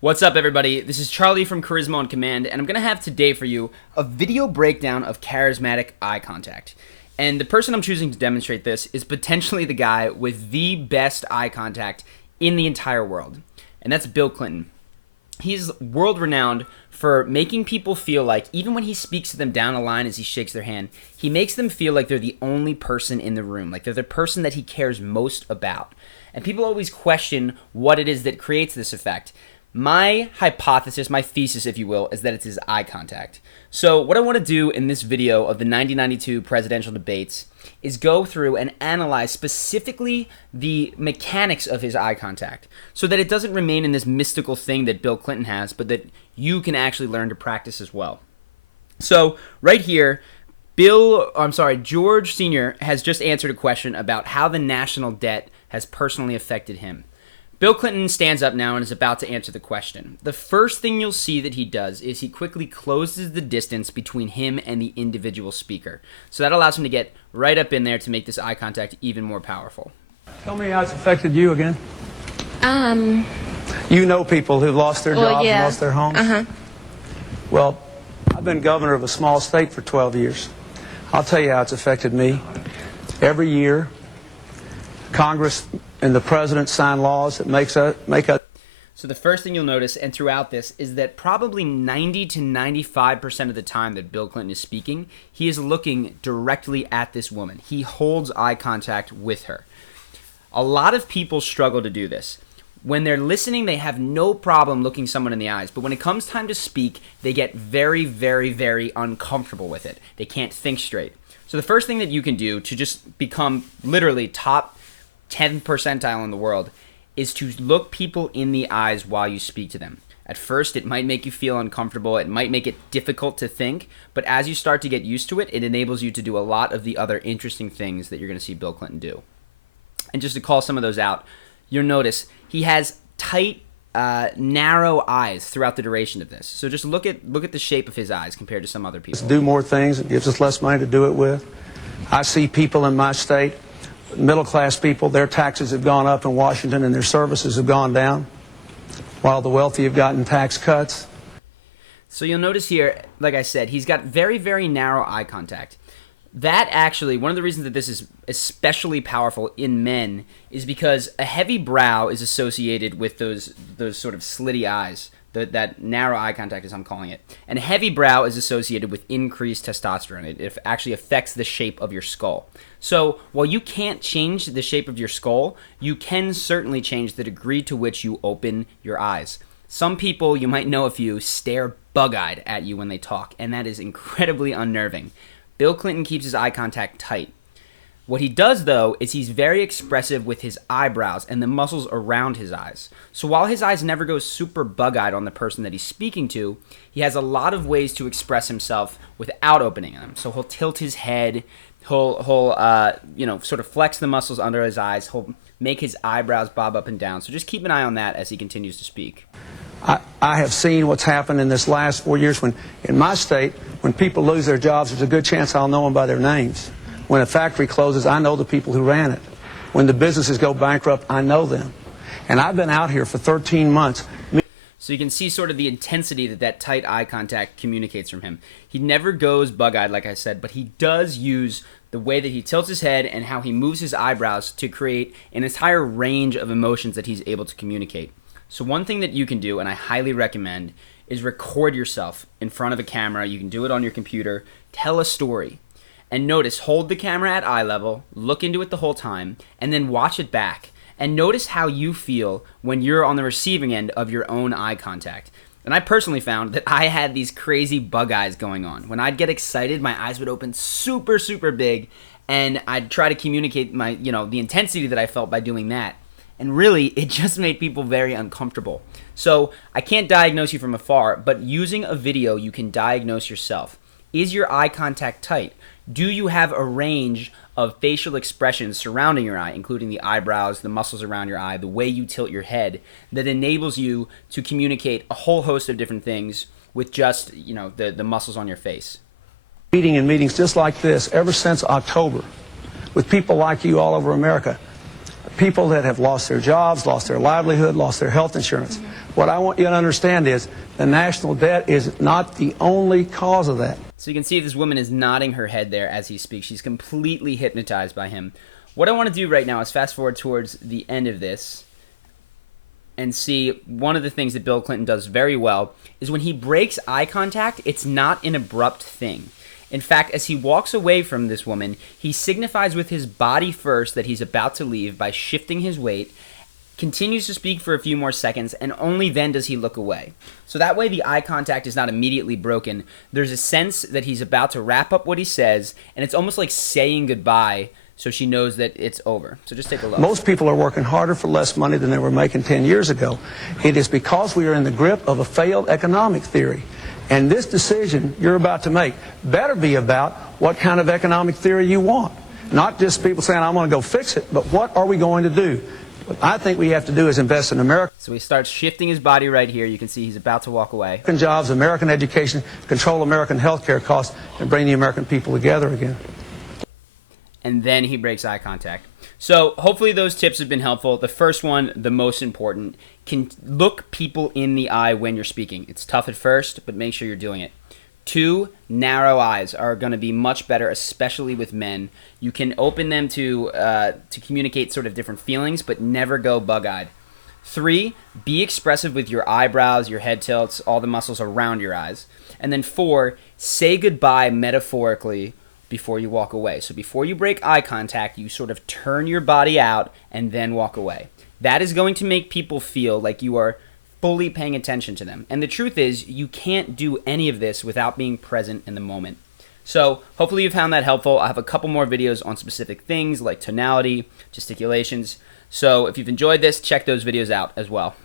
What's up, everybody? This is Charlie from Charisma on Command, and I'm going to have today for you a video breakdown of charismatic eye contact. And the person I'm choosing to demonstrate this is potentially the guy with the best eye contact in the entire world, and that's Bill Clinton. He's world-renowned for making people feel like, even when he speaks to them down the line as he shakes their hand, he makes them feel like they're the only person in the room, like they're the person that he cares most about. And people always question what it is that creates this effect. My hypothesis, my thesis, if you will, is that it's his eye contact. So what I want to do in this video of the 1992 presidential debates is go through and analyze specifically the mechanics of his eye contact so that it doesn't remain in this mystical thing that Bill Clinton has, but that you can actually learn to practice as well. So right here, George Sr. has just answered a question about how the national debt has personally affected him. Bill Clinton stands up now and is about to answer the question. The first thing you'll see that he does is he quickly closes the distance between him and the individual speaker. So that allows him to get right up in there to make this eye contact even more powerful. Tell me how it's affected you again. You know people who've lost their jobs and lost their homes? Well, I've been governor of a small state for 12 years. I'll tell you how it's affected me. Every year, Congress and the president sign laws that make us. So the first thing you'll notice, and throughout this, is that probably 90 to 95% of the time that Bill Clinton is speaking, he is looking directly at this woman. He holds eye contact with her. A lot of people struggle to do this. When they're listening, they have no problem looking someone in the eyes, but when it comes time to speak, they get very, very, very uncomfortable with it. They can't think straight. So the first thing that you can do to just become literally top 10th percentile in the world is to look people in the eyes while you speak to them. At first, it might make you feel uncomfortable. It might make it difficult to think, but as you start to get used to it, it enables you to do a lot of the other interesting things that you're going to see Bill Clinton do. And just to call some of those out, you'll notice he has tight, narrow eyes throughout the duration of this. So just look at the shape of his eyes compared to some other people. Do more things. It gives us less money to do it with. I see people in my state, middle-class people, their taxes have gone up in Washington and their services have gone down, while the wealthy have gotten tax cuts. So you'll notice here, like I said, he's got very, very narrow eye contact. That actually, one of the reasons that this is especially powerful in men is because a heavy brow is associated with those sort of slitty eyes, that narrow eye contact, as I'm calling it. And a heavy brow is associated with increased testosterone. It actually affects the shape of your skull. So while you can't change the shape of your skull, you can certainly change the degree to which you open your eyes. Some people, you might know a few, stare bug-eyed at you when they talk, and that is incredibly unnerving. Bill Clinton keeps his eye contact tight. What he does, though, is he's very expressive with his eyebrows and the muscles around his eyes. So while his eyes never go super bug-eyed on the person that he's speaking to, he has a lot of ways to express himself without opening them. So he'll tilt his head, he'll sort of flex the muscles under his eyes, he'll make his eyebrows bob up and down. So just keep an eye on that as he continues to speak. I have seen what's happened in this last 4 years when, in my state, when people lose their jobs, there's a good chance I'll know them by their names. When a factory closes, I know the people who ran it. When the businesses go bankrupt, I know them. And I've been out here for 13 months. So you can see sort of the intensity that tight eye contact communicates from him. He never goes bug-eyed, like I said, but he does use the way that he tilts his head and how he moves his eyebrows to create an entire range of emotions that he's able to communicate. So one thing that you can do, and I highly recommend, is record yourself in front of a camera. You can do it on your computer. Tell a story. And notice, hold the camera at eye level, look into it the whole time, and then watch it back. And notice how you feel when you're on the receiving end of your own eye contact. And I personally found that I had these crazy bug eyes going on. When I'd get excited, my eyes would open super, super big, and I'd try to communicate the intensity that I felt by doing that. And really, it just made people very uncomfortable. So I can't diagnose you from afar, but using a video, you can diagnose yourself. Is your eye contact tight? Do you have a range of facial expressions surrounding your eye, including the eyebrows, the muscles around your eye, the way you tilt your head, that enables you to communicate a whole host of different things with just, the muscles on your face? Meetings just like this ever since October with people like you all over America. people that have lost their jobs, lost their livelihood, lost their health insurance. What I want you to understand is the national debt is not the only cause of that. So you can see this woman is nodding her head there as he speaks. She's completely hypnotized by him. What I want to do right now is fast forward towards the end of this and see one of the things that Bill Clinton does very well is when he breaks eye contact, it's not an abrupt thing. In fact, as he walks away from this woman, he signifies with his body first that he's about to leave by shifting his weight, continues to speak for a few more seconds, and only then does he look away. So that way the eye contact is not immediately broken. There's a sense that he's about to wrap up what he says, and it's almost like saying goodbye so she knows that it's over. So just take a look. Most people are working harder for less money than they were making 10 years ago. It is because we are in the grip of a failed economic theory. And this decision you're about to make better be about what kind of economic theory you want. Not just people saying, I'm going to go fix it, but what are we going to do? What I think we have to do is invest in American So he starts shifting his body right here. You can see he's about to walk away. jobs, American education, control American health care costs, and bring the American people together again. And then he breaks eye contact. So hopefully those tips have been helpful. The first one, the most important, can look people in the eye when you're speaking. It's tough at first, but make sure you're doing it. 2, narrow eyes are going to be much better, especially with men. You can open them to communicate sort of different feelings, but never go bug-eyed. 3, be expressive with your eyebrows, your head tilts, all the muscles around your eyes. And then 4, say goodbye metaphorically before you walk away. So before you break eye contact, you sort of turn your body out and then walk away. That is going to make people feel like you are fully paying attention to them. And the truth is, you can't do any of this without being present in the moment. So hopefully you found that helpful. I have a couple more videos on specific things like tonality, gesticulations. So if you've enjoyed this, check those videos out as well.